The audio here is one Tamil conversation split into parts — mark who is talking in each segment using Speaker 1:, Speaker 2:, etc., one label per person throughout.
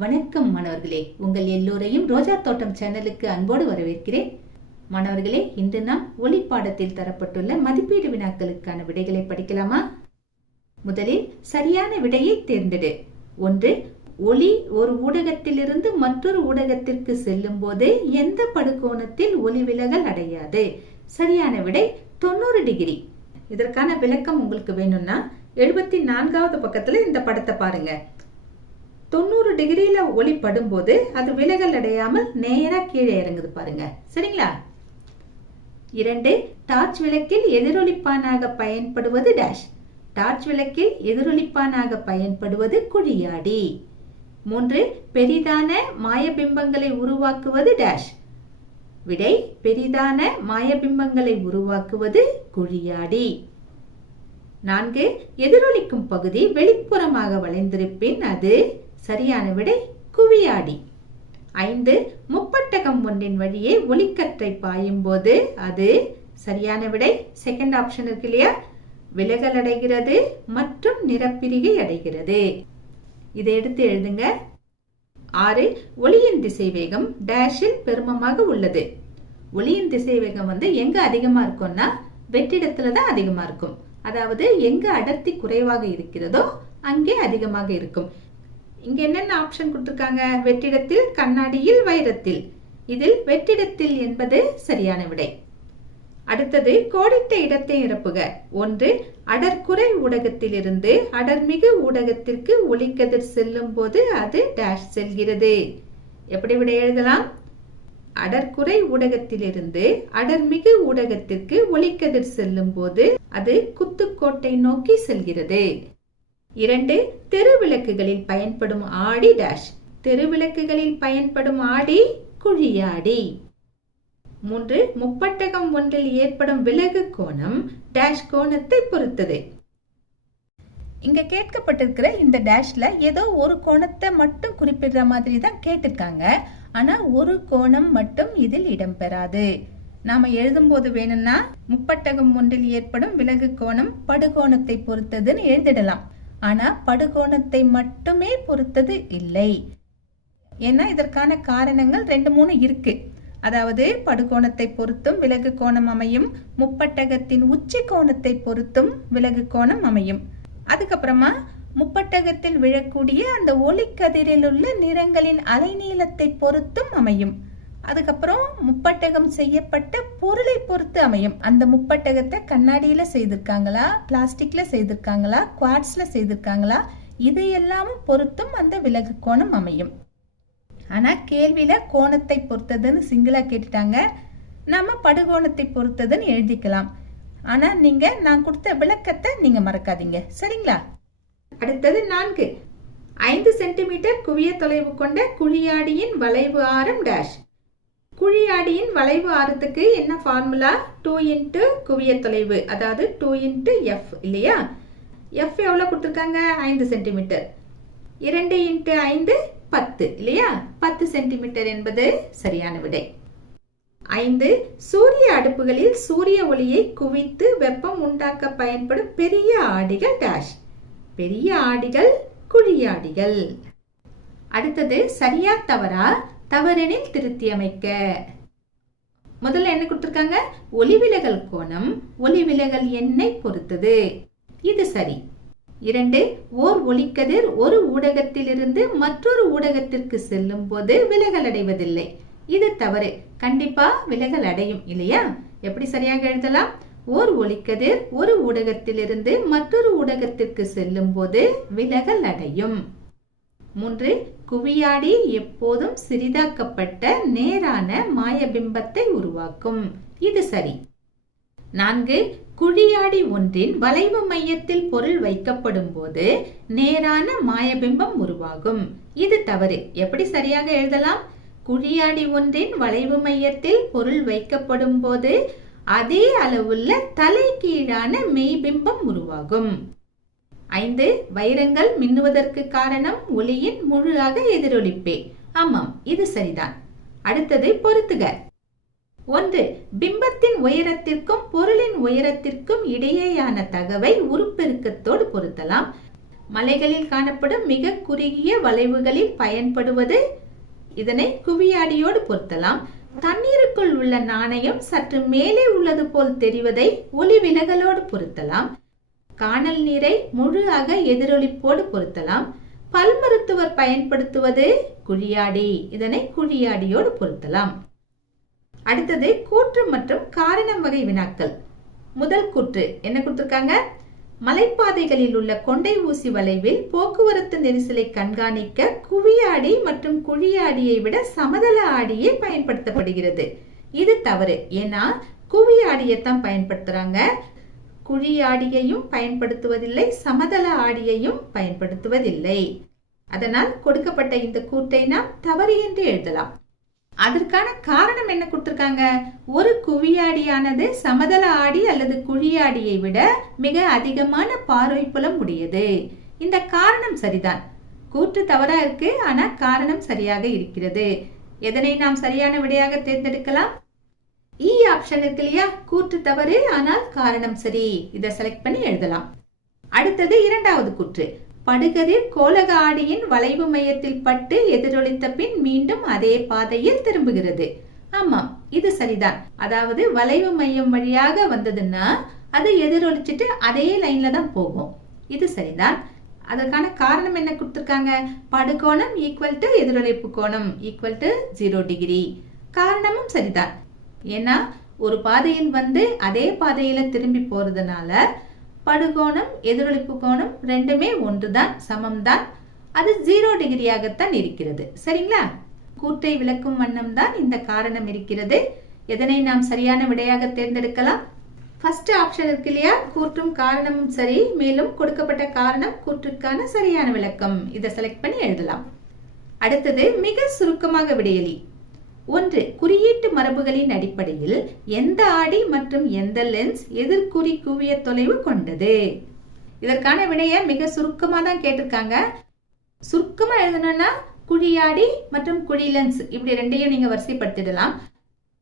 Speaker 1: வணக்கம் மாணவர்களே. உங்கள் எல்லோரையும் ரோஜா தோட்டம் சேனலுக்கு அன்போடு வரவேற்கிறேன். மாணவர்களே இன்று நாம் ஒளி பாடத்தில் தரப்பட்டுள்ள மதிப்பீடு வினாக்களுக்கான விடைகளை படிக்கலாமா? முதலில் சரியான விடையை தேர்ந்தெடு. ஒன்று ஒளி ஒரு ஊடகத்திலிருந்து மற்றொரு ஊடகத்திற்கு செல்லும் போது எந்த படுகோணத்தில் ஒளி விலகல் அடையாது? சரியான விடை தொண்ணூறு டிகிரி. இதற்கான விளக்கம் உங்களுக்கு வேணும்னா எழுபத்தி நான்காவது பக்கத்துல இந்த படத்தை பாருங்க. தொண்ணூறு டிகிரியில் ஒளி படும்போது அது விலகல் அடையாமல் நேராக கீழே இறங்குது பாருங்க. சரிங்களா? இரண்டு டார்ச் விளக்கில் எதிரொலிப்பானாக பயன்படுவது டேஷ் டார்ச் விளக்கில் எதிரொலிப்பானாக பயன்படுவது குழியாடி. மூன்று பெரிதான மாயபிம்பங்களை உருவாக்குவது டேஷ் விடை பெரிதான மாயபிம்பங்களை உருவாக்குவது குழியாடி. நான்கு எதிரொலிக்கும் பகுதி வெளிப்புறமாக வளைந்திருப்பின் அது சரியான விடை குவியாடி. ஐந்து முப்பட்டகம் ஒன்றின் வழியே ஒளிக்கற்றை பாயும் போது அது சரியான விடை. செகண்ட் ஆப்ஷன் இருக்கு இல்லையா? விலகல் அடைகிறது மற்றும் நிறப்பிரிகை அடைகிறது. இதை எடுத்து எழுதுங்க. ஆறு ஒளியின் திசைவேகம் டேஷில் பெருமமாக உள்ளது. ஒளியின் திசைவேகம் வந்து எங்க அதிகமா இருக்கும்னா வெற்றிடத்துல தான் அதிகமா இருக்கும். அதாவது எங்க அடர்த்தி குறைவாக இருக்கிறதோ அங்கே அதிகமாக இருக்கும். இங்க என்னென்ன ஆப்ஷன் கொடுத்துருக்காங்க? வெற்றிடத்தில் கண்ணாடியில் வைரத்தில். இதில் வெற்றிடத்தில் என்பது சரியான விடை. அடுத்தது கோடிட்ட இடத்தை நிரப்புக. ஒன்று அடர்குறை ஊடகத்திலிருந்து அடர்மிகு ஊடகத்திற்கு ஒளிக்கதிர் செல்லும் போது அது டேஷ் செல்கிறது. எப்படி விடை எழுதலாம்? அடர்குறை ஊடகத்திலிருந்து அடர்மிகு ஊடகத்திற்கு ஒளிக்கதிர் செல்லும் போது அது குத்துக்கோட்டை நோக்கி செல்கிறது. இரண்டு தெருவிளக்குகளில் பயன்படும் ஆடி டேஷ் தெருவிளக்குகளில் பயன்படும் ஆடி குழியாடி. மூன்று முப்பட்டகம் ஒன்றில் ஏற்படும் விலகு கோணம் டேஷ் கோணத்தை பொறுத்தது. இங்க கேட்கப்பட்டிருக்கிற இந்த டேஷ்ல ஏதோ ஒரு கோணத்தை மட்டும் குறிப்பிடுற மாதிரி தான் கேட்டிருக்காங்க. ஆனா ஒரு கோணம் மட்டும் இதில் இடம்பெறாது. நாம எழுதும்போது வேணும்னா முப்பட்டகம் ஒன்றில் ஏற்படும் விலகு கோணம் படுகோணத்தை பொறுத்ததுன்னு எழுதிடலாம். ஆனா படுகோணத்தை மட்டுமே பொறுத்தது இல்லை. ஏன்னா இதற்கான காரணங்கள் ரெண்டு மூணு இருக்கு. அதாவது படுகோணத்தை பொறுத்தும் விலகு கோணம் அமையும் முப்பட்டகத்தின் உச்சி கோணத்தை பொறுத்தும் விலகு கோணம் அமையும். அதுக்கப்புறமா முப்பட்டகத்தில் விழக்கூடிய அந்த ஒளிக்கதிரில் உள்ள நிறங்களின் அலைநீளத்தை பொறுத்தும் அமையும். அதுக்கப்புறம் முப்பட்டகம் செய்யப்பட்ட பொருளை பொறுத்து அமையும். அந்த முப்பட்டகத்தை கண்ணாடியில் செய்திருக்காங்களா? பிளாஸ்டிக்ல செய்திருக்காங்களா? குவாட்ஸ்ல செய்திருக்காங்களா? இதையெல்லாமும் பொறுத்தும் அந்த விலகு கோணம் அமையும். ஆனால் கேள்வியில் கோணத்தை பொறுத்ததுன்னு சிங்கிளா கேட்டுட்டாங்க. நம்ம படுகோணத்தை பொறுத்ததுன்னு எழுதிக்கலாம். ஆனால் நீங்க நான் கொடுத்த விளக்கத்தை நீங்க மறக்காதீங்க. சரிங்களா? அடுத்தது நான்கு. ஐந்து சென்டிமீட்டர் குவிய தொலைவு கொண்ட குழியாடியின் வளைவு ஆரம் டேஷ் குழியாடியின் வளைவு ஆரத்துக்கு என்ன ஃபார்முலா டூ இன்ட்டு குவிய தொலைவு. அதாவது டூ இன்ட்டு எஃப் இல்லையா? எஃப் எவ்வளோ கொடுத்துருக்காங்க? ஐந்து சென்டிமீட்டர் இரண்டு இன்ட்டு ஐந்து பத்து இல்லையா? பத்து சென்டிமீட்டர் என்பது சரியான விடை. ஐந்து சூரிய அடுப்புகளில் சூரிய ஒளியை குவித்து வெப்பம் உண்டாக்க பயன்படும் பெரிய ஆடிகள் டேஷ் பெரிய ஆடிகள் குழியாடிகள். அடுத்தது சரியா தவறா? தவறெனில் திருத்தியமைக்க முதல்ல என்ன கொடுத்துருக்காங்க? ஒளிவிலகல் கோணம் ஒளிவிலகல் எண்ணை பொறுத்தது. இது சரி. இரண்டு ஓர் ஒளிக்கதிர் ஒரு ஊடகத்திலிருந்து மற்றொரு ஊடகத்திற்கு செல்லும் போது விலகல் அடைவதில்லை. இது தவறு. கண்டிப்பா விலகல் அடையும் இல்லையா? எப்படி சரியாக எழுதலாம்? ஓர் ஒளிக்கதிர் ஒரு ஊடகத்திலிருந்து மற்றொரு ஊடகத்திற்கு செல்லும் போது விலகல் அடையும். மூன்று குவியாடி எப்போதும் சிறிதாக்கப்பட்ட நேரான மாயபிம்பத்தை உருவாக்கும். இது சரி. நான்கு குழியாடி ஒன்றின் வளைவு மையத்தில் பொருள் வைக்கப்படும் போது நேரான மாயபிம்பம் உருவாகும். இது தவறு. எப்படி சரியாக எழுதலாம்? குழியாடி ஒன்றின் வளைவு மையத்தில் பொருள் வைக்கப்படும் போது அதே அளவுள்ள தலைகீழான மெய்பிம்பம் உருவாகும். ஐந்து வைரங்கள் மின்னுவதற்கு காரணம் ஒளியின் முழு எதிரொலிப்பே. ஆமாம் இது சரிதான். அடுத்தது பொருத்துக. ஒன்று பிம்பத்தின் உயரத்திற்கும் பொருளின் உயரத்திற்கும் இடையேயான தகவை உருப்பெருக்கத்தோடு பொருத்தலாம். மலைகளில் காணப்படும் மிக குறுகிய வளைவுகளில் பயன்படுவது இதனை குவியாடியோடு பொருத்தலாம். தண்ணீருக்குள் உள்ள நாணயம் சற்று மேலே உள்ளது போல் தெரிவதை ஒளி விலகலோடு பொருத்தலாம். காணல் நீரை முழு அக எதிரொலிப்போடு பொருத்தலாம். பல் மருத்துவர் பயன்படுத்துவது குழியாடி. இதனை குழியாடியோடு பொருத்தலாம். அடுத்தது கூற்று மற்றும் காரணம் வகை வினாக்கள். முதல் கூற்று என்ன கொடுத்துருக்காங்க? மலைப்பாதைகளில் உள்ள கொண்டை ஊசி வளைவில் போக்குவரத்து நெரிசலை கண்காணிக்க குவியாடி மற்றும் குழியாடியை விட சமதள ஆடியே பயன்படுத்தப்படுகிறது. இது தவறு. ஏன்னா குவியாடியைத்தான் பயன்படுத்துறாங்க. குழியாடியையும் பயன்படுத்துவதில்லை சமதள ஆடியையும் பயன்படுத்துவதில்லை. அதனால் கொடுக்கப்பட்ட இந்த கூட்டை நாம் தவறு என்று எழுதலாம். அதற்கான காரணம் என்ன கொடுத்திருக்காங்க? ஒரு குவியாடியானது சமதள ஆடி அல்லது குழியாடியை விட மிக அதிகமான பார்வை புலம் உடையது. இந்த காரணம் சரிதான். கூற்று தவறா இருக்கு ஆனா காரணம் சரியாக இருக்கிறது. எதனை நாம் சரியான விடையாக தேர்ந்தெடுக்கலாம்? இ ஆப்ஷன் இருக்கு இல்லையா கூற்று தவறு ஆனால் காரணம் சரி. இதை செலக்ட் பண்ணி எழுதலாம். அடுத்தது இரண்டாவது கூற்று. படுகதிர் கோலக ஆடியின் வளைவு மையத்தில் பட்டு எதிரொலித்த பின் மீண்டும் அதே பாதையில் திரும்புகிறது. ஆமாம் இது சரிதான். அதாவது வளைவு மையம் வழியாக வந்ததுன்னா அது எதிரொலிச்சிட்டு அதே லைன்ல தான் போகும். இது சரிதான். அதற்கான காரணம் என்ன கொடுத்துருக்காங்க? படுகோணம் ஈக்குவல் டு எதிரொலிப்பு கோணம் ஈக்குவல் டு ஜீரோ டிகிரி காரணமும் சரிதான். ஏன்னா ஒரு பாதையில் வந்து அதே பாதையில திரும்பி போறதுனால படுகோணம் எதிரொலிப்பு கோணம் ரெண்டுமே ஒன்றுதான் சமம்தான். அது ஜீரோ டிகிரியாகத்தான் இருக்கிறது. சரிங்களா? கூற்றை விளக்கும் வண்ணம் தான் இந்த காரணம் இருக்கிறது. எதனை நாம் சரியான விடையாக தேர்ந்தெடுக்கலாம்? ஃபர்ஸ்ட் ஆப்ஷன் இருக்கு இல்லையா? கூற்றும் காரணமும் சரி மேலும் கொடுக்கப்பட்ட காரணம் கூற்றுக்கான சரியான விளக்கம். இதை செலக்ட் பண்ணி எழுதலாம். அடுத்தது மிக சுருக்கமாக விடையலி. ஒன்று குறியீட்டு மரபுகளின் அடிப்படையில் எந்த ஆடி மற்றும் எந்த லென்ஸ் எதிர்குறி குவிய தொலைவு கொண்டது? இதற்கான விடையை மிக சுருக்கமாக தான் கேட்டிருக்காங்க. சுருக்கமாக எழுதணும்னா குழியாடி மற்றும் குழி லென்ஸ். இப்படி ரெண்டையும் நீங்கள் வரிசைப்படுத்திடலாம்.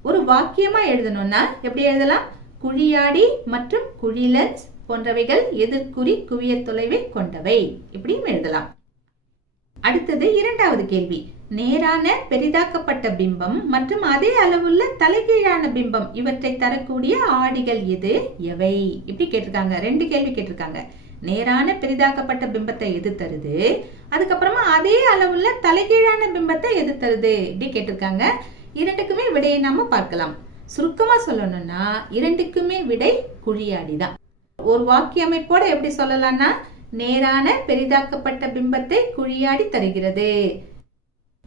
Speaker 1: ஒரு வாக்கியமாக எழுதணும்னா எப்படி எழுதலாம்? குழியாடி மற்றும் குழி லென்ஸ் போன்றவைகள் எதிர்குறி குவிய தொலைவை கொண்டவை. இப்படியும் எழுதலாம். அடுத்தது இரண்டாவது கேள்வி. நேரான பெரிதாக்கப்பட்ட பிம்பம் மற்றும் அதே அளவுள்ள தலைகீழான பிம்பம் இவற்றை தரக்கூடிய ஆடிகள் எது? எவை? இப்படி கேட்டிருக்காங்க. ரெண்டு கேள்வி கேட்டிருக்காங்க. நேரான பெரிதாக்கப்பட்ட பிம்பத்தை எது தருது? அதுக்கப்புறமா அதே அளவுள்ள தலைகீழான பிம்பத்தை எது தருது? இப்படி கேட்டிருக்காங்க. இரண்டுக்குமே விடையை நாம பார்க்கலாம். சுருக்கமா சொல்லணும்னா இரண்டுக்குமே விடை குழியாடி தான் ஒரு வாக்கிய அமைப்போட எப்படி சொல்லலாம்னா நேரான பெரிதாக்கப்பட்ட பிம்பத்தை குழியாடி தருகிறது.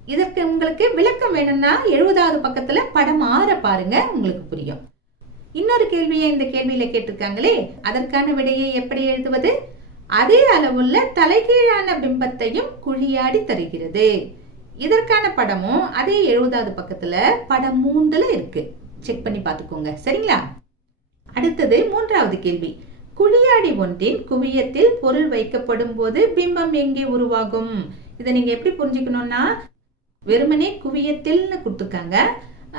Speaker 1: இதற்கு உங்களுக்கு விளக்கம் வேணும்னா எழுபதாவது பக்கத்துல படம் ஆற பாருங்க உங்களுக்கு புரியும். இன்னொரு கேள்வியை இந்த கேள்வியில கேட்டிருக்காங்களே அதற்கான விடையை எப்படி எழுதுவது? அதே அளவுள்ள தலைகீழான பிம்பத்தையும் குழியாடி தருகிறது. இதற்கான படமும் அதே எழுபதாவது பக்கத்துல படம் மூன்றுல இருக்கு. செக் பண்ணி பார்த்துக்கோங்க சரிங்களா? அடுத்தது மூன்றாவது கேள்வி. குழியாடி ஒன்றின் குவியத்தில் பொருள் வைக்கப்படும் போது பிம்பம் எங்கே உருவாகும்? இதை நீங்க எப்படி புரிஞ்சுக்கணும்னா வெறுமனே குவியத்தில்னு கொடுத்துருக்காங்க.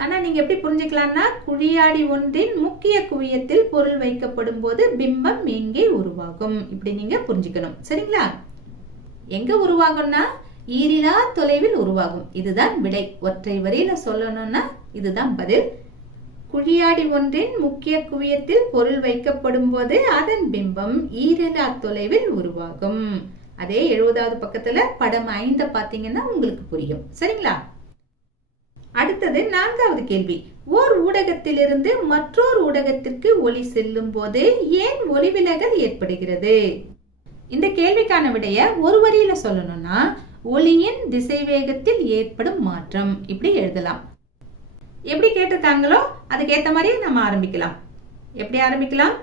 Speaker 1: ஆனா நீங்க எப்படி புரிஞ்சுக்கலாம்னா குழியாடி ஒன்றின் முக்கிய குவியத்தில் பொருள் வைக்கப்படும் போது பிம்பம் எங்கே உருவாகும்? இப்படி நீங்க புரிஞ்சுக்கணும். சரிங்களா? எங்க உருவாகும்னா ஈரிலா தொலைவில் உருவாகும். இதுதான் விடை. ஒற்றை வரியில சொல்லணும்னா இதுதான் பதில். குழியாடி ஒன்றின் முக்கிய குவியத்தில் பொருள் வைக்கப்படும் போது அதன் பிம்பம் ஈரலா தொலைவில் உருவாகும். அதே எழுபதாவது பக்கத்துல படம் ஐந்த பாத்தீங்கன்னா உங்களுக்கு புரியும். சரிங்களா? அடுத்தது நான்காவது கேள்வி. ஓர் ஊடகத்திலிருந்து மற்றொரு ஊடகத்திற்கு ஒளி செல்லும் போது ஏன் ஒளிவிலகல் ஏற்படுகிறது? இந்த கேள்விக்கான விடைய ஒரு வரியில சொல்லணும்னா ஒளியின் திசைவேகத்தில் ஏற்படும் மாற்றம். இப்படி எழுதலாம். எப்படி கேட்டிருக்காங்களோ அதுக்கேற்ற மாதிரியே நம்ம ஆரம்பிக்கலாம். எப்படி ஆரம்பிக்கலாம்?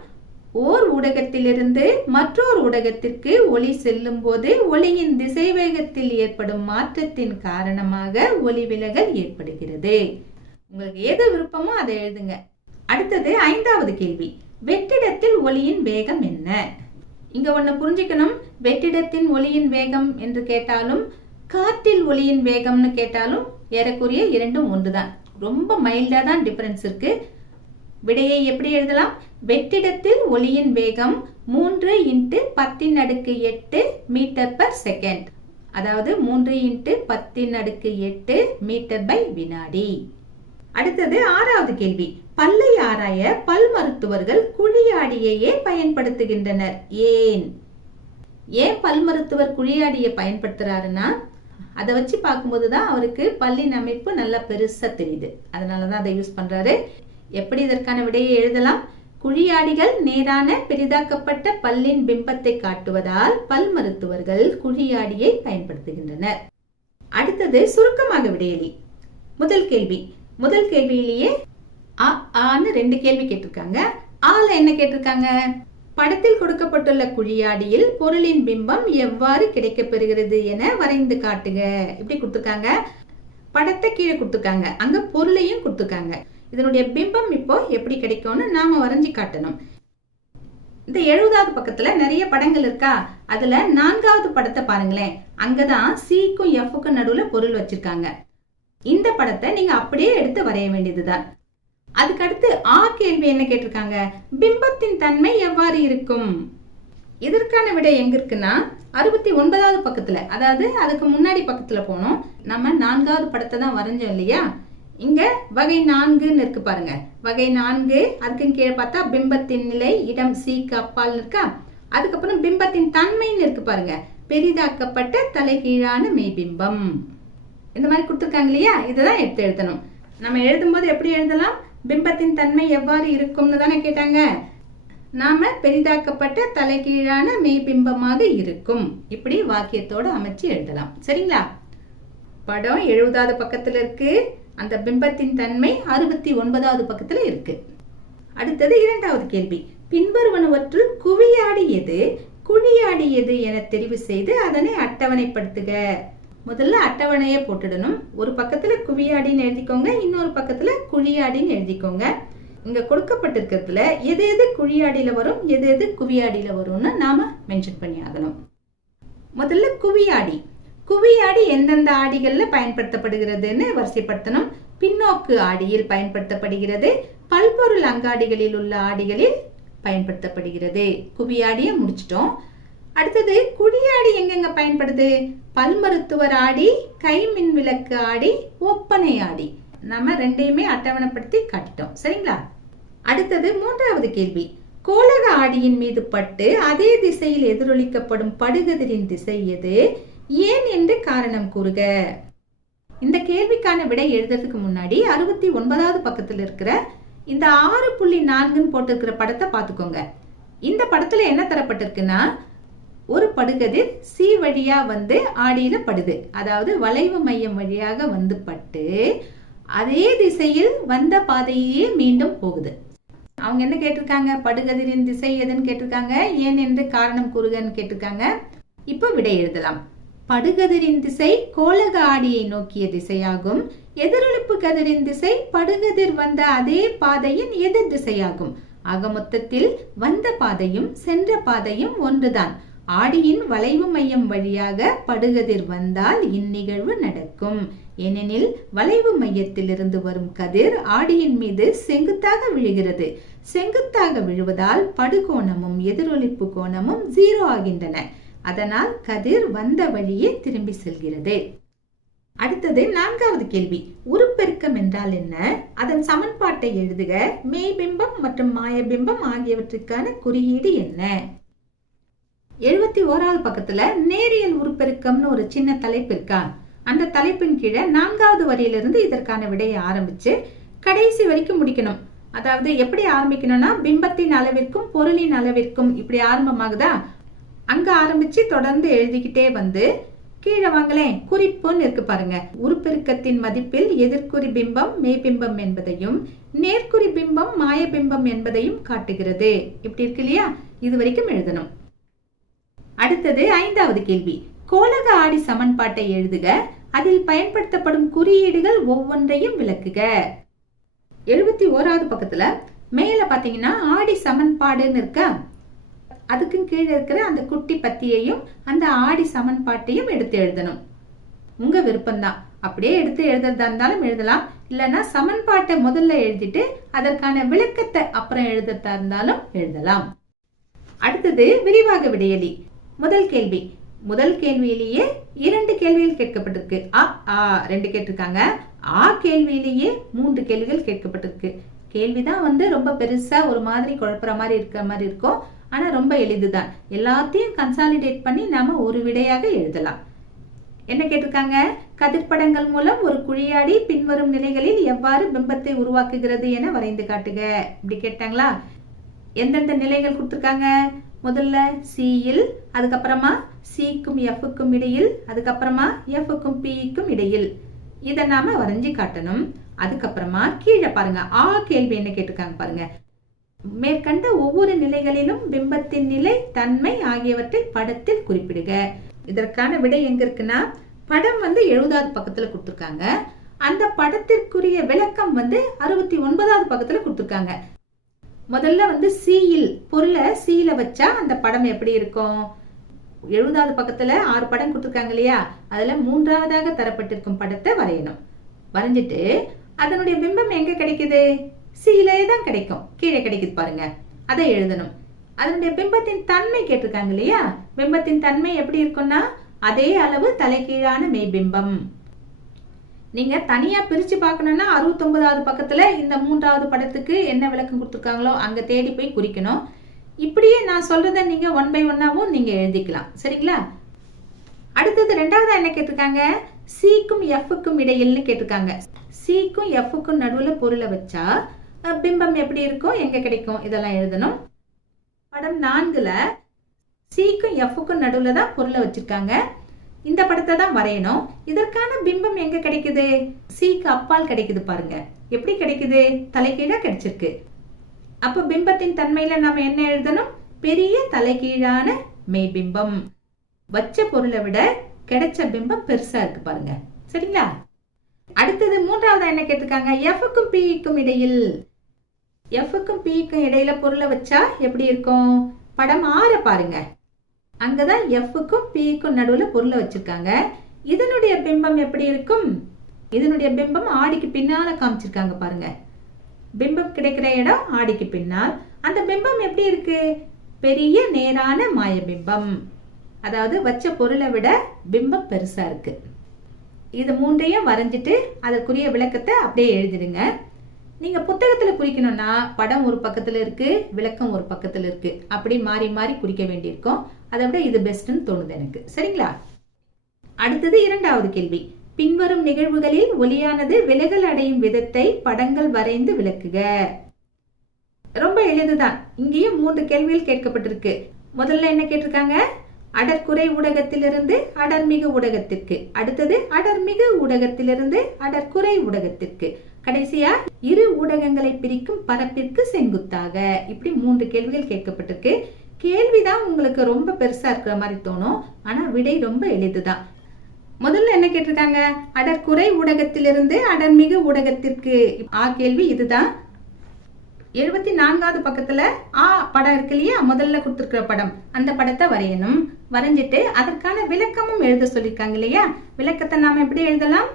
Speaker 1: ஓர் ஊடகத்திலிருந்து மற்றொரு ஊடகத்திற்கு ஒளி செல்லும் போது ஒளியின் திசைவேகத்தில் ஏற்படும் மாற்றத்தின் காரணமாக ஒளி விலகல் ஏற்படுகிறது. உங்களுக்கு எது விருப்பமோ அதை எழுதுங்க. அடுத்தது ஐந்தாவது கேள்வி. வெற்றிடத்தில் ஒளியின் வேகம் என்ன? இங்க ஒன்னு புரிஞ்சுக்கணும். வெற்றிடத்தின் ஒளியின் வேகம் என்று கேட்டாலும் காற்றில் ஒளியின் வேகம்னு கேட்டாலும் ஏறக்குறைய இரண்டும் ஒன்றுதான். ரொம்ப மைல்டாக தான் டிஃபரன்ஸ் இருக்கு. விடையை எப்படி எழுதலாம்? வெற்றிடத்தில் ஒளியின் வேகம் மூன்று இன்ட்டு பத்தின் அடுக்கு எட்டு மீட்டர் பர் செகண்ட் அதாவது மூன்று இன்ட்டு பத்தின் அடுக்கு எட்டு மீட்டர் பை வினாடி. அடுத்தது ஆறாவது கேள்வி. பல்லை ஆராய பல் மருத்துவர்கள் குழியாடியையே பயன்படுத்துகின்றனர். ஏன்? ஏன் பல் மருத்துவர் குழியாடியை பயன்படுத்துறாருன்னா அதை வச்சு பார்க்கும்போது தான் அவருக்கு பல்லின் அமைப்பு நல்லா பெருசாக தெரியுது. அதனால தான் அதை யூஸ் பண்ணுறாரு எப்படி இதற்கான விடையை எழுதலாம்? குழியாடிகள் நேரான பெரிதாக்கப்பட்ட பல்லின் பிம்பத்தை காட்டுவதால் பல் மருத்துவர்கள் குழியாடியை பயன்படுத்துகின்றனர். அடுத்தது சுருக்கமாக விடையளி முதல் கேள்வி. முதல் கேள்வியிலேயே அ ஆன்னு ரெண்டு கேள்வி கேட்டிருக்காங்க. ஆல என்ன கேட்டிருக்காங்க? படத்தில் கொடுக்கப்பட்டுள்ள குழியாடியில் பொருளின் பிம்பம் எவ்வாறு கிடைக்கப்பெறுகிறது என வரைந்து காட்டுக. இப்படி கொடுத்துருக்காங்க. படத்தை கீழே கொடுத்துருக்காங்க. அங்க பொருளையும் கொடுத்துருக்காங்க. இதனுடைய பிம்பம் இப்போ எப்படி கிடைக்கும்னு நாம வரைஞ்சி காட்டணும். இந்த எழுபதாவது பக்கத்துல நிறைய படங்கள் இருக்கா? அதுல நான்காவது படத்தை பாருங்களேன். அங்கதான் சிக்கும் எஃப்க்கும் நடுவுல பொருள் வச்சிருக்காங்க. இந்த படத்தை நீங்க அப்படியே எடுத்து வரைய வேண்டியதுதான். அதுக்கடுத்து ஆ கேள்வி என்ன கேட்டிருக்காங்க? பிம்பத்தின் தன்மை எவ்வாறு இருக்கும்? இதற்கான விடை எங்க இருக்குன்னா அறுபத்தி ஒன்பதாவது பக்கத்துல. அதாவது அதுக்கு முன்னாடி பக்கத்துல போனோம். நம்ம நான்காவது படத்தை தான் வரைஞ்சோம் இல்லையா? இங்க வகை நான்குன்னு இருக்கு பாருங்க. வகை நான்கு அதுக்கு கீழே பார்த்தா பிம்பத்தின் நிலை இடம் சீக்கு அப்பால் இருக்கா? அதுக்கப்புறம் பிம்பத்தின் தன்மைன்னு இருக்கு பாருங்க. பெரிதாக்கப்பட்ட தலைகீழான மெய்பிம்பம். இந்த மாதிரி கொடுத்துருக்காங்க இல்லையா? இதுதான் எடுத்து எழுதணும். நம்ம எழுதும்போது எப்படி எழுதலாம்? பிம்பத்தின் தன்மை எவ்வாறு இருக்கும்னு தானே கேட்டாங்க. நாம பெரிதாக்கப்பட்ட தலைகீழான மெய்பிம்பமாக இருக்கும். இப்படி வாக்கியத்தோட அமைச்சு எழுதலாம். சரிங்களா? படம் எழுபதாவது பக்கத்துல இருக்கு. அந்த பிம்பத்தின் தன்மை அறுபத்தி ஒன்பதாவது பக்கத்துல இருக்கு. அடுத்தது இரண்டாவது கேள்வி. பின்வருவனவற்றுள் குவியாடி எது குழியாடி எது என தெரிவு செய்து அதனை அட்டவணைப்படுத்துக. முதல்ல அட்டவணையை போட்டுடணும். ஒரு பக்கத்தில் குவியாடின்னு எழுதிக்கோங்க இன்னொரு பக்கத்தில் குழியாடின்னு எழுதிக்கோங்க. இங்கே கொடுக்கப்பட்டிருக்கிறதுல எது எது குழியாடியில் வரும் எது எது குவியாடியில் வரும்னு நாம மென்ஷன் பண்ணி ஆகணும். முதல்ல குவியாடி. குவியாடி எந்தெந்த ஆடிகளில் பயன்படுத்தப்படுகிறதுன்னு வரிசைப்படுத்தணும். பின்னோக்கு ஆடியில் பயன்படுத்தப்படுகிறது பல்பொருள் அங்காடிகளில் உள்ள ஆடிகளில் பயன்படுத்தப்படுகிறது. குவியாடியை முடிச்சிட்டோம். அடுத்தது குழியாடி எங்கெங்க பயன்படுது? பல் மருத்துவர் ஆடி கை மின் விளக்கு ஆடி ஒப்பனை ஆடி. நம்ம ரெண்டையுமே அட்டவணைப்படுத்தி காட்டிட்டோம். சரிங்களா? அடுத்தது மூன்றாவது கேள்வி. கோலக ஆடியின் மீது பட்டு அதே திசையில் எதிரொலிக்கப்படும் படுகதிரின் திசை எது? ஏன் என்று காரணம் கூறுக. இந்த கேள்விக்கான விடை எழுதுறதுக்கு முன்னாடி அறுபத்தி ஒன்பதாவது பக்கத்தில் இருக்கிற இந்த ஆறு புள்ளி நான்குன்னு போட்டிருக்கிற படத்தை பார்த்துக்கோங்க. இந்த படத்துல என்ன தரப்பட்டிருக்குன்னா ஒரு படுகதிர் சி வழியா வந்து ஆடியில படுது. அதாவது வளைவு மையம் வழியாக வந்து பட்டு அதே திசையில் வந்த பாதையே மீண்டும் போகுது. அவங்க என்ன கேட்டிருக்காங்க? படுகதிரின் திசை எதுன்னு கேட்டிருக்காங்க? ஏன் என்று காரணம் கூறுகன்னு கேட்டிருக்காங்க. இப்போ விடை எழுதலாம். படுகதிரின் திசை கோலக ஆடியை நோக்கிய திசையாகும். எதிரொலிப்பு கதிரின் திசை படுகதிர் வந்த அதே பாதையின் எதிர் திசையாகும். ஆக மொத்தத்தில் வந்த பாதையும் சென்ற பாதையும் ஒன்றுதான். ஆடியின் வளைவு மையம் வழியாக படுகதிர் வந்தால் இந்நிகழ்வு நடக்கும். ஏனெனில் வளைவு மையத்திலிருந்து வரும் கதிர் ஆடியின் மீது செங்குத்தாக விழுகிறது. செங்குத்தாக விழுவதால் படுகோணமும் எதிரொலிப்பு கோணமும் ஜீரோ ஆகின்றன. அதனால் கதிர் வந்த வழியே திரும்பி செல்கிறது. அடுத்தது நான்காவது கேள்வி. உருப்பெருக்கம் என்றால் என்ன? அதன் சமன்பாட்டை எழுதுக. மெய்பிம்பம் மற்றும் மாயபிம்பம் ஆகியவற்றுக்கான குறியீடு என்ன? எழுபத்தி ஓராவது பக்கத்துல நேரியல் உருப்பெருக்கம்னு ஒரு சின்ன தலைப்பு இருக்கா? அந்த தலைப்பின் கீழே நான்காவது வரியிலிருந்து இதற்கான விடையை ஆரம்பிச்சு கடைசி வரைக்கும் முடிக்கணும். அதாவது எப்படி ஆரம்பிக்கணும்னா பிம்பத்தின் அளவிற்கும் பொருளின் அளவிற்கும் இப்படி ஆரம்பமாகுதா? அங்க ஆரம்பிச்சு தொடர்ந்து எழுதிக்கிட்டே வந்து கீழே வாங்கலேன் குறிப்புன்னு இருக்கு பாருங்க. உருப்பெருக்கத்தின் மதிப்பில் எதிர்குறி பிம்பம் மேபிம்பம் என்பதையும் நேர்குறி பிம்பம் மாயபிம்பம் என்பதையும் காட்டுகிறது. இப்படி இருக்கு இல்லையா? இது வரைக்கும் எழுதணும். அடுத்தது ஐந்தாவது கேள்வி. கோலக ஆடி சமன்பாட்டை எழுதுக. அதில் பயன்படுத்தப்படும் குறியீடுகள் ஒவ்வொன்றையும் விளக்குக. எழுபத்தி ஓராவது பக்கத்துல மேல பாத்தீங்கன்னா ஆடி சமன்பாடுன்னு இருக்கா? அதுக்கும் கீழே இருக்கிற அந்த குட்டி பத்தியையும் அந்த ஆடி சமன்பாட்டையும் எடுத்து எழுதணும். உங்க விருப்பம்தான். அப்படியே எடுத்து எழுதுறதா இருந்தாலும் எழுதலாம். இல்லைன்னா சமன்பாட்டை முதல்ல எழுதிட்டு அதற்கான விளக்கத்தை அப்புறம் எழுதத்தா இருந்தாலும் எழுதலாம். அடுத்தது விரிவாக விடையலி. முதல் கேள்வி. முதல் கேள்வியிலேயே இரண்டு கேள்விகள் கேட்கப்பட்டிருக்கு. அ ஆ ரெண்டு கேட்டிருக்காங்க. ஆ கேள்வியிலேயே மூன்று கேள்விகள் கேட்கப்பட்டிருக்கு. கேள்விதான் வந்து ரொம்ப பெருசா ஒரு மாதிரி குழப்புற மாதிரி இருக்கிற மாதிரி இருக்கும். ஆனா ரொம்ப எளிதுதான். எல்லாத்தையும் கன்சாலிடேட் பண்ணி நாம ஒரு விடையாக எழுதலாம். என்ன கேட்டிருக்காங்க? கதிர்ப்படங்கள் மூலம் ஒரு குழியாடி பின்வரும் நிலைகளில் எவ்வாறு பிம்பத்தை உருவாக்குகிறது என வரைந்து காட்டுக. இப்படி கேட்டாங்களா? எந்தெந்த நிலைகள் கொடுத்துருக்காங்க? முதல்ல சியில் அதுக்கப்புறமா சிக்கும் எஃப்க்கும் இடையில் அதுக்கப்புறமா எஃப்க்கும் பிக்கும் இடையில். இதை நாம வரைஞ்சி காட்டணும். அதுக்கப்புறமா கீழே பாருங்க. ஆ கேள்வி என்ன கேட்டிருக்காங்க பாருங்க. மேற்கண்ட ஒவ்வொரு நிலைகளிலும் பிம்பத்தின் நிலை தன்மை ஆகியவற்றை படத்தில் குறிப்பிடுக. இதற்கான விடை எங்க இருக்குன்னா படம் வந்து எழுபதாவது பக்கத்துல கொடுத்துருக்காங்க. அந்த படத்திற்குரிய விளக்கம் வந்து அறுபத்தி ஒன்பதாவது பக்கத்துல கொடுத்துருக்காங்க. முதல்ல வந்து சீயில் பொருளை சீல வச்சா அந்த படம் எப்படி இருக்கும்? எழுபதாவது பக்கத்துல ஆறு படம் கொடுத்துருக்காங்க இல்லையா? அதுல மூன்றாவதாக தரப்பட்டிருக்கும் படத்தை வரையணும். வரைஞ்சிட்டு அதனுடைய பிம்பம் எங்க கிடைக்குது? சீலே தான் கிடைக்கும். கீழே கிடைக்குது பாருங்க. அதை எழுதணும். அதனுடைய பிம்பத்தின் தன்மை கேட்டிருக்காங்க இல்லையா? பிம்பத்தின் தன்மை எப்படி இருக்கும்னா அதே அளவு தலைகீழான மெய்பிம்பம். நீங்க தனியா பிரிச்சு பார்க்கணும்னா அறுபத்தொன்பதாவது பக்கத்துல இந்த மூன்றாவது படத்துக்கு என்ன விளக்கம் கொடுத்துருக்காங்களோ அங்க தேடி போய் குறிக்கணும். இப்படியே நான் சொல்றத நீங்க ஒன் பை ஒன்னாவும் நீங்க எழுதிக்கலாம். சரிங்களா? அடுத்தது ரெண்டாவது என்ன கேட்டிருக்காங்க? சிக்கும் எஃப்க்கும் இடையில்னு கேட்டிருக்காங்க. சிக்கும் எஃப்க்கும் நடுவுல பொருளை வச்சா பிம்பம் எப்படி இருக்கும்? எங்க கிடைக்கும்? இதெல்லாம் எழுதணும். படம் நான்குல சிக்கும் எஃப்க்கும் நடுவுல தான் பொருளை வச்சிருக்காங்க. இந்த படத்தை தான் வரையணும். இதற்கான பிம்பம் எங்க கிடைக்குது? சிக்கு அப்பால் கிடைக்குது பாருங்க. எப்படி கிடைக்குது? தலைகீழா கிடைச்சிருக்கு. அப்ப பிம்பத்தின் தன்மையில நம்ம என்ன எழுதணும்? பெரிய தலைகீழான மெய்பிம்பம். வச்ச பொருளை விட கிடைச்ச பிம்பம் பெருசா இருக்கு பாருங்க. சரிங்களா? அடுத்தது மூன்றாவது என்ன கேட்டிருக்காங்க? எஃப்க்கும் பிஇக்கும் இடையில். எஃப்க்கும் பிக்கும் இடையில பொருளை வச்சா எப்படி இருக்கும்? படம் ஆற பாருங்க. அங்கதான் எஃப்க்கும் பிக்கும் நடுவுல பொருளை வச்சிருக்காங்க. இதனுடைய பிம்பம் எப்படி இருக்கும்? இதனுடைய பிம்பம் ஆடிக்கு பின்னால காமிச்சிருக்காங்க பாருங்க. பிம்பம் கிடைக்கிற இடம் ஆடிக்கு பின்னால். அந்த பிம்பம் எப்படி இருக்கு? பெரிய நேரான மாய பிம்பம் அதாவது வச்ச பொருளை விட பிம்பம் பெருசா இருக்கு. இது மூன்றையும் வரைஞ்சிட்டு அதற்குரிய விளக்கத்தை அப்படியே எழுதிடுங்க. நீங்க புத்தகத்துல குறிக்கணும்னா படம் ஒரு பக்கத்துல இருக்கு விளக்கம் ஒரு பக்கத்துல இருக்கு. அப்படி மாறி மாறி குறிக்க வேண்டியிருக்கும். அதை விட இது பெஸ்ட்னு தோணுது எனக்கு. சரிங்களா? அடுத்தது இரண்டாவது கேள்வி. பின்வரும் நிகழ்வுகளில் ஒலியானது விலகல் அடையும் விதத்தை படங்கள் வரைந்து விளக்குக. ரொம்ப எளிதுதான். இங்கேயும் மூன்று கேள்விகள் கேட்கப்பட்டிருக்கு. முதல்ல என்ன கேட்டிருக்காங்க? அடற்குறை ஊடகத்திலிருந்து அடர்மிகு ஊடகத்திற்கு. அடுத்தது அடர்மிகு ஊடகத்திலிருந்து அடற்குறை ஊடகத்திற்கு. கடைசியா இரு ஊடகங்களை பிரிக்கும் பரப்பிற்கு செங்குத்தாக. இப்படி மூன்று கேள்விகள் கேட்கப்பட்டிருக்கு. கேள்விதான் உங்களுக்கு ரொம்ப பெருசா இருக்கிற மாதிரி தோணும். ஆனா விடை ரொம்ப எளிதுதான். முதல்ல என்ன கேட்டிருக்காங்க? அடர்குறை ஊடகத்திலிருந்து அடர்மிகு ஊடகத்திற்கு. ஆ கேள்வி இதுதான். எழுபத்தி நான்காவது பக்கத்துல ஆ படம் இருக்கு இல்லையா? முதல்ல கொடுத்துருக்கிற படம். அந்த படத்தை வரையணும். வரைஞ்சிட்டு அதற்கான விளக்கமும் எழுத சொல்லியிருக்காங்க இல்லையா? விளக்கத்தை நாம எப்படி எழுதலாம்?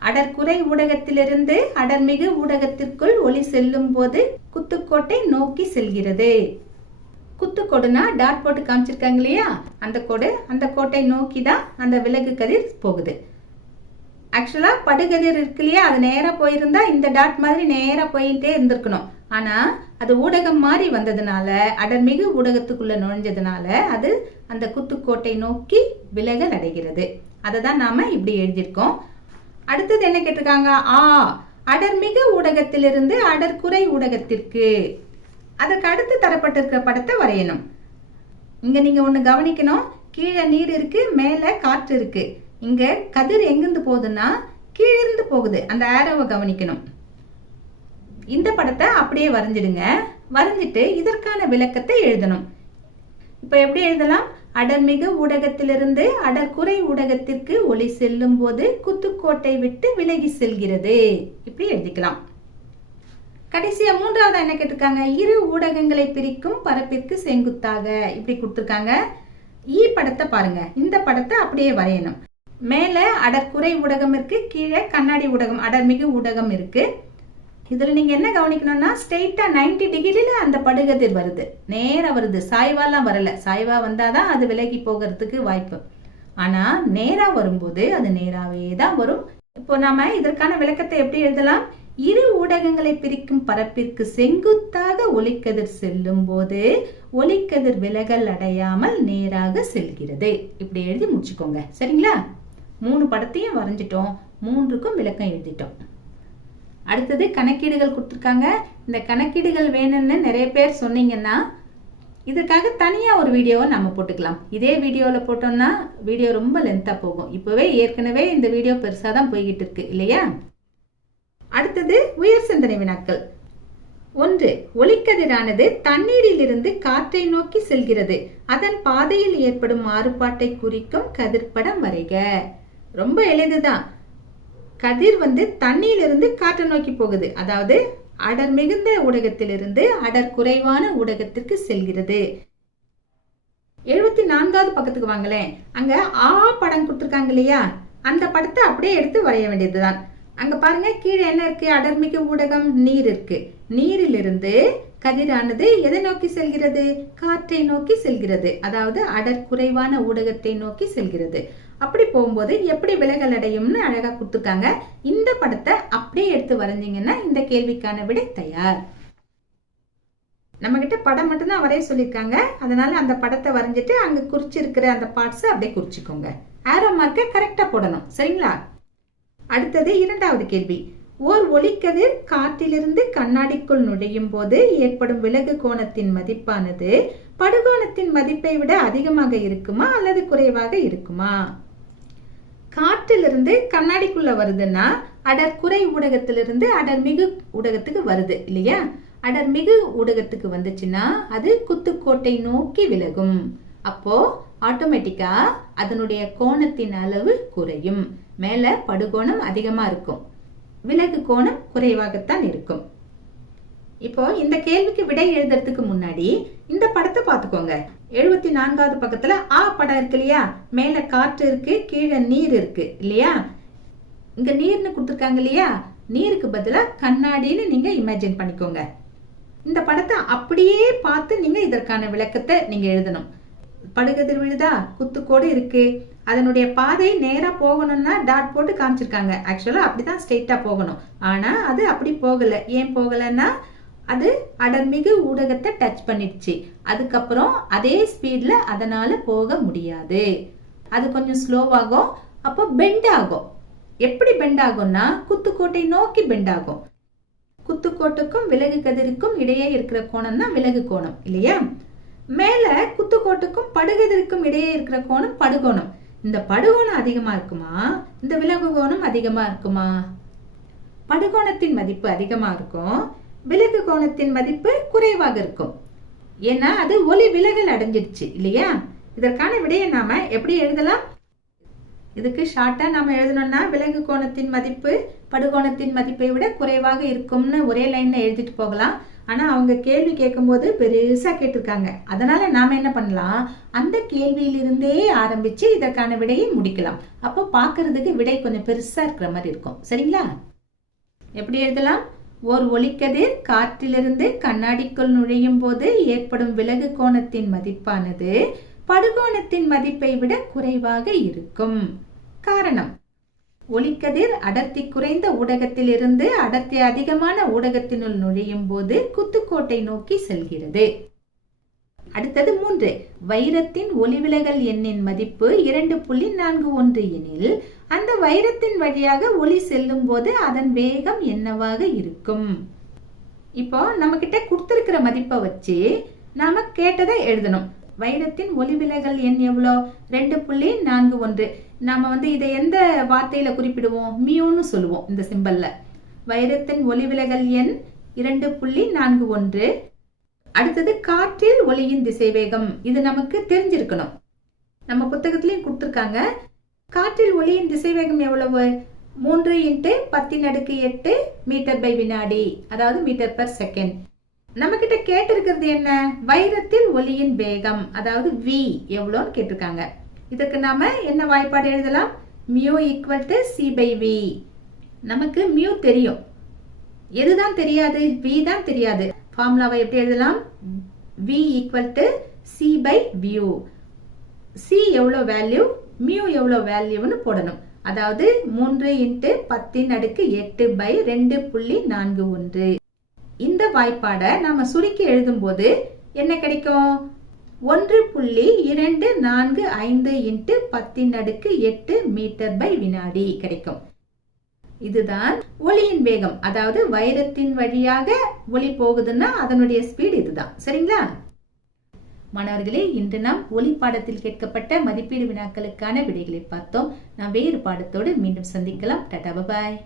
Speaker 1: அடற்குறை ஊடகத்திலிருந்து அடர்மிகு ஊடகத்திற்குள் ஒளி செல்லும் போது குத்துக்கோட்டை நோக்கி செல்கிறது. குத்துக்கோடுனா டாட் போட்டு காமிச்சிருக்காங்க இல்லையா அந்த கோடு அந்த கோட்டை நோக்கி தான் அந்த விலகு கதிர் போகுது. ஆக்சுவலாக படுகதிர் இருக்கு இல்லையா? அது நேராக போயிருந்தா இந்த டாட் மாதிரி நேராக போயிட்டே இருந்திருக்கணும். ஆனால் அது ஊடகம் மாதிரி வந்ததுனால அடர்மிகு ஊடகத்துக்குள்ளே நுழைஞ்சதுனால அது அந்த குத்துக்கோட்டை நோக்கி விலகல் அடைகிறது. அதை தான் நாம் இப்படி எழுதியிருக்கோம். அடுத்தது என்ன கேட்டிருக்காங்க? ஆ அடர்மிகு ஊடகத்திலிருந்து அடர்குறை ஊடகத்திற்கு. அதற்கு அடுத்து தரப்பட்டிருக்க படத்தை வரையணும். இங்க நீங்க ஒன்று கவனிக்கணும். கீழே நீர் இருக்கு மேல காற்று இருக்கு. இங்க கதிர் எங்கிருந்து போகுதுன்னா கீழிருந்து போகுது. அந்த ஆரோவை கவனிக்கணும். இந்த படத்தை அப்படியே வரைஞ்சிடுங்க. வரைஞ்சிட்டு இதற்கான விளக்கத்தை எழுதணும். இப்போ எப்படி எழுதலாம்? அடர்மிகு ஊடகத்திலிருந்து அடர்குறை ஊடகத்திற்கு ஒளி செல்லும் போது குத்துக்கோட்டை விட்டு விலகி செல்கிறது. இப்படி எழுதிக்கலாம். கடைசியா மூன்றாவது என்ன கேட்டிருக்காங்க? இரு ஊடகங்களை பிரிக்கும் பரப்பிற்கு செங்குத்தாக. இப்படி கொடுத்துருக்காங்க. ஈ படத்தை பாருங்க. இந்த படத்தை அப்படியே வரையணும். மேல அடற்குறை ஊடகம் இருக்கு கீழே கண்ணாடி ஊடகம் அடர்மிகு ஊடகம் இருக்கு. இதுல நீங்க என்ன கவனிக்கணும்னா ஸ்ட்ரெயிட்டா 90 டிகிரில அந்த படுகதிர் வருது. நேரா வருது. சாய்வாலாம் வரல. சாய்வா வந்தாதான் அது விலகி போகிறதுக்கு வாய்ப்பு. ஆனா நேரா வரும்போது அது நேராவே தான் வரும். இப்போ நாம இதற்கான விளக்கத்தை எப்படி எழுதலாம்? இரு ஊடகங்களை பிரிக்கும் பரப்பிற்கு செங்குத்தாக ஒளிக்கதிர் செல்லும் போது ஒளிக்கதிர் விலகல் அடையாமல் நேராக செல்கிறது. இப்படி எழுதி முடிச்சுக்கோங்க. சரிங்களா? மூணு படத்தையும் வரைஞ்சிட்டோம். மூன்றுக்கும் விளக்கம் எழுதிட்டோம். அடுத்தது கணக்கீடுகள் கொடுத்துருக்காங்க. இந்த கணக்கீடுகள் வேணும்னு நிறைய பேர் சொன்னீங்கன்னா இதற்காக தனியாக ஒரு வீடியோவை நம்ம போட்டுக்கலாம். இதே வீடியோவில் போட்டோம்னா வீடியோ ரொம்ப லென்த்தாக போகும். இப்போவே ஏற்கனவே இந்த வீடியோ பெருசாக தான் போய்கிட்டு இருக்கு இல்லையா? அடுத்தது உயர் சிந்தனை வினாக்கள். ஒன்று ஒளிக்கதிரானது தண்ணீரிலிருந்து காற்றை நோக்கி செல்கிறது. அதன் பாதையில் ஏற்படும் மாறுபாட்டை குறிக்கும் கதிர்படம் வரைக. ரொம்ப எளிதுதான். கதிர் வந்து தண்ணியிலிருந்து காற்றை நோக்கி போகுது. அதாவது அடர் மிகுந்த ஊடகத்திலிருந்து அடர் குறைவான ஊடகத்திற்கு செல்கிறது. எழுபத்தி நான்காவது பக்கத்துக்கு வாங்களேன். அங்க ஆ படம் கொடுத்துருக்காங்க இல்லையா? அந்த படத்தை அப்படியே எடுத்து வரைய வேண்டியதுதான். அங்க பாருங்க கீழே என்ன இருக்கு? அடர்மிக்க ஊடகம் நீர் இருக்கு. நீரிலிருந்து கதிரானது எதை நோக்கி செல்கிறது? காற்றை நோக்கி செல்கிறது. அதாவது அடர் குறைவான ஊடகத்தை நோக்கி செல்கிறது. அப்படி போகும்போது எப்படி விலகல் அடையும்னு அழகா கொடுத்துருக்காங்க. இந்த படத்தை அப்படியே எடுத்து வரைஞ்சிங்கன்னா இந்த கேள்விக்கான விடை தயார். நம்ம கிட்ட படம் மட்டும்தான் வரைய சொல்லியிருக்காங்க. அதனால அந்த படத்தை வரைஞ்சிட்டு அங்க குறிச்சிருக்கிற அந்த பார்ட்ஸ் அப்படியே குறிச்சிக்கோங்க. ஆரோ மார்க்கை கரெக்டா போடணும். சரிங்களா? அடுத்தது இரண்டாவது கேள்வி. ஓர் ஒளிக்கதிர் காற்றிலிருந்து கண்ணாடிக்குள் நுழையும் போது ஏற்படும் விலகு கோணத்தின் மதிப்பானது படுகோணத்தின் மதிப்பை விட அதிகமாக இருக்குமா அல்லது குறைவாக இருக்குமா? காற்றிலிருந்து கண்ணாடிக்குள்ள வருதுன்னா அடர் குறை ஊடகத்திலிருந்து அடர் மிகு ஊடகத்துக்கு வருது இல்லையா? அடர் மிகு ஊடகத்துக்கு வந்துச்சுன்னா அது குத்துக்கோட்டை நோக்கி விலகும். அப்போ ஆட்டோமேட்டிக்கா அதனுடைய கோணத்தின் அளவு குறையும். மேல படுகோணம் அதிகமா இருக்கும். விலகு கோணம் குறைவாகத்தான் இருக்கும். இப்போ இந்த கேள்விக்கு விடை எழுதுறதுக்கு முன்னாடி இந்த படத்தை பார்த்துக்கோங்க. எழுபத்தி நான்காவது பக்கத்துல ஆ படம் இருக்கு இல்லையா? மேல காற்று இருக்கு கீழே நீர் இருக்கு இல்லையா? இங்க நீர்னு கொடுத்துருக்காங்க இல்லையா? நீருக்கு பதிலா கண்ணாடின்னு நீங்க இமேஜின் பண்ணிக்கோங்க. இந்த படத்தை அப்படியே பார்த்து நீங்க இதற்கான விளக்கத்தை நீங்க எழுதணும். படுகதிர் விழுதா? குத்துக்கோடு இருக்கு. அதனுடைய பாதை நேராக போகணும்னா டாட் போட்டு காமிச்சிருக்காங்க. ஆக்சுவலாக அப்படி தான் ஸ்ட்ரெயிட்டாக போகணும். ஆனால் அது அப்படி போகலை. ஏன் போகலைன்னா அது அடர்மிகு ஊடகத்தை டச் பண்ணிடுச்சு. அதுக்கப்புறம் அதே ஸ்பீடில் அதனால் போக முடியாது. அது கொஞ்சம் ஸ்லோவாகும் அப்போ பெண்ட் ஆகும். எப்படி பெண்ட் ஆகும்னா குத்துக்கோட்டை நோக்கி பெண்ட் ஆகும். குத்துக்கோட்டுக்கும் விலகு கதிருக்கும் இடையே இருக்கிற கோணம் தான் விலகு கோணம் இல்லையா? மேலே குத்துக்கோட்டுக்கும் படுகதிருக்கும் இடையே இருக்கிற கோணம் படுகோணம். இந்த படுகோணம் அதிகமா இருக்குமா? இந்த விலகு கோணம் அதிகமா இருக்குமா? படுகோணத்தின் மதிப்பு அதிகமா இருக்கும். விலகு கோணத்தின் மதிப்பு குறைவாக இருக்கும். ஏன்னா அது ஒளி விலகல் அடைஞ்சிடுச்சு இல்லையா? இதற்கான விடையை நாம எப்படி எழுதலாம்? இதுக்கு ஷார்ட்டா நாம எழுதணும்னா விலகு கோணத்தின் மதிப்பு படுகோணத்தின் மதிப்பை விட குறைவாக இருக்கும்னு ஒரே லைன்ல எழுதிட்டு போகலாம். ஆனால் அவங்க கேள்வி கேட்கும்போது பெருசாக கேட்டிருக்காங்க. அதனால் நாம் என்ன பண்ணலாம்? அந்த கேள்வியிலிருந்தே ஆரம்பித்து இதற்கான விடையை முடிக்கலாம். அப்போ பார்க்கறதுக்கு விடை கொஞ்சம் பெருசாக இருக்கிற மாதிரி இருக்கும். சரிங்களா? எப்படி எழுதலாம்? ஓர் ஒளிக்கதிர் காற்றிலிருந்து கண்ணாடிக்குள் நுழையும் போது ஏற்படும் விலகு கோணத்தின் மதிப்பானது படுகோணத்தின் மதிப்பை விட குறைவாக இருக்கும். காரணம். ஒளிக்கதிர் அடர்த்தி குறைந்த ஊடகத்திலிருந்து அடர்த்தி அதிகமான ஊடகத்தினுள் நுழையும் போது குத்துக்கோட்டை நோக்கி செல்கிறது. அடுத்தது மூன்று. வைரத்தின் ஒளிவிலகல் எண்ணின் மதிப்பு இரண்டு புள்ளி நான்கு ஒன்று எனில் அந்த வைரத்தின் வழியாக ஒளி செல்லும் போது அதன் வேகம் என்னவாக இருக்கும்? இப்போ நம்ம கிட்ட கொடுத்திருக்கிற மதிப்பை வச்சு நாம கேட்டதை எழுதணும். வைரத்தின் ஒளிவிலகல் எண் எவ்வளோ? ரெண்டு புள்ளி நான்கு ஒன்று. நாம் வந்து இதை எந்த வார்த்தையில் குறிப்பிடுவோம்? மியூன்னு சொல்லுவோம் இந்த சிம்பலில் வைரத்தின் ஒளிவிலகல் எண் இரண்டு புள்ளி நான்கு ஒன்று. அடுத்தது காற்றில் ஒளியின் திசைவேகம். இது நமக்கு தெரிஞ்சிருக்கணும். நம்ம புத்தகத்திலையும் கொடுத்துருக்காங்க. காற்றில் ஒளியின் திசைவேகம் எவ்வளவு? மூன்று இன்ட்டு பத்தின் அடுக்கு எட்டு மீட்டர் பை வினாடி. அதாவது மீட்டர் பர் செகண்ட். நம்ம கிட்ட கேட்டிருக்கிறது என்ன? வைரத்தில் ஒளியின் வேகம். அதாவது வி எவ்வளோன்னு கேட்டிருக்காங்க. இதுக்கு நாம என்ன வாய்ப்பாடு எழுதலாம்? Mu equal to C by V நமக்கு மியூ தெரியும். எதுதான் தெரியாது? வி தான் தெரியாது. ஃபார்முலாவை எப்படி எழுதலாம்? V equal to C by mu C எவ்வளோ வேல்யூ மியூ எவ்வளோ வேல்யூன்னு போடணும். அதாவது மூன்று இன்ட்டு பத்தின் அடுக்கு எட்டு பை ரெண்டு புள்ளி நான்கு ஒன்று. இந்த வாய்ப்பாடை நாம சுருக்கி எழுதும்போது என்ன கிடைக்கும்? ஒன்று புள்ளி இரண்டு நான்கு ஐந்து இன்ட்டு பத்தின் அடுக்கு எட்டு மீட்டர் பை வினாடி கிடைக்கும். இதுதான் ஒளியின் வேகம். அதாவது வைரத்தின் வழியாக ஒளி போகுதுன்னா அதனுடைய ஸ்பீடு இதுதான். சரிங்களா? மாணவர்களே இன்று நாம் ஒளி பாடத்தில் கேட்கப்பட்ட மதிப்பீடு வினாக்களுக்கான விடைகளை பார்த்தோம். நாம் வேறு பாடத்தோடு மீண்டும் சந்திக்கலாம். டாடா பாய்